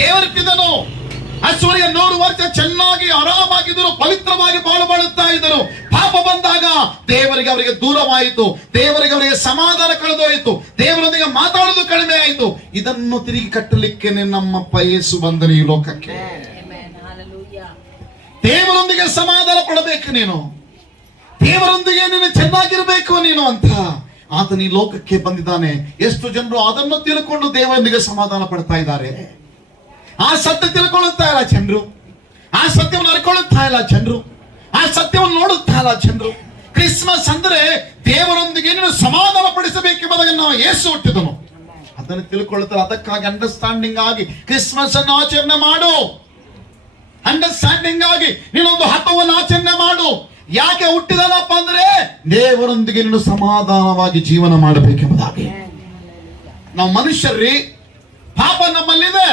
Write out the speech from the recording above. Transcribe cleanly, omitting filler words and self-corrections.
ದೇವರಿಟ್ಟಿದ್ದನು. ಅಶ್ವರ್ಯ 100 ವರ್ಷ ಚೆನ್ನಾಗಿ ಆರಾಮಾಗಿದ್ದರು, ಪವಿತ್ರವಾಗಿ ಬಾಳುತ್ತಾ ಇದ್ದರು. ಪಾಪ ಬಂದಾಗ ದೇವರಿಗೆ ಅವರಿಗೆ ದೂರವಾಯಿತು, ದೇವರಿಗೆ ಅವರಿಗೆ ಸಮಾಧಾನ ಕಳೆದೋಯಿತು, ದೇವರೊಂದಿಗೆ ಮಾತಾಡೋದು ಕಡಿಮೆ ಆಯಿತು. ಇದನ್ನು ತಿರುಗಿ ಕಟ್ಟಲಿಕ್ಕೆ ನಮ್ಮಪ್ಪ ಯೇಸು ಬಂದನು ಈ ಲೋಕಕ್ಕೆ. ದೇವರೊಂದಿಗೆ ಸಮಾಧಾನ ಪಡಬೇಕು ನೀನು, ದೇವರೊಂದಿಗೆ ನೀನು ಚೆನ್ನಾಗಿರ್ಬೇಕು ನೀನು ಅಂತ ಆತನ ಈ ಲೋಕಕ್ಕೆ ಬಂದಿದ್ದಾನೆ. ಎಷ್ಟು ಜನರು ಅದನ್ನು ತಿಳ್ಕೊಂಡು ದೇವರೊಂದಿಗೆ ಸಮಾಧಾನ ಪಡ್ತಾ ಇದ್ದಾರೆ. ಆ ಸತ್ಯ ತಿಳ್ಕೊಳ್ಳುತ್ತಾ ಇಲ್ಲ ಜನರು, ಆ ಸತ್ಯವನ್ನು ಅರ್ಕೊಳ್ಳುತ್ತಾ ಇಲ್ಲ ಜನರು, ಆ ಸತ್ಯವನ್ನು ನೋಡುತ್ತಾ ಇಲ್ಲ ಜನರು. ಕ್ರಿಸ್ಮಸ್ ಅಂದ್ರೆ ದೇವರೊಂದಿಗೆ ನೀನು ಸಮಾಧಾನ ಪಡಿಸಬೇಕೆಂಬುದಾಗಿ ನಾವು ಯೇಸು ಹುಟ್ಟಿದನು, ಅದನ್ನು ತಿಳ್ಕೊಳ್ಳುತ್ತಾರೆ. ಅದಕ್ಕಾಗಿ ಅಂಡರ್ಸ್ಟ್ಯಾಂಡಿಂಗ್ ಆಗಿ ಕ್ರಿಸ್ಮಸ್ ಅನ್ನು ಆಚರಣೆ ಮಾಡು. ಅಂಡರ್ಸ್ಟ್ಯಾಂಡಿಂಗ್ ಆಗಿ ನೀನೊಂದು ಹಬ್ಬವನ್ನು ಆಚರಣೆ ಮಾಡು. ಯಾಕೆ ಹುಟ್ಟಿದನಪ್ಪ ಅಂದ್ರೆ ದೇವರೊಂದಿಗೆ ನೀನು ಸಮಾಧಾನವಾಗಿ ಜೀವನ ಮಾಡಬೇಕೆಂಬುದಾಗಿ. ನಾವು ಮನುಷ್ಯರ್ರಿ, ಪಾಪ ನಮ್ಮಲ್ಲಿದೆ.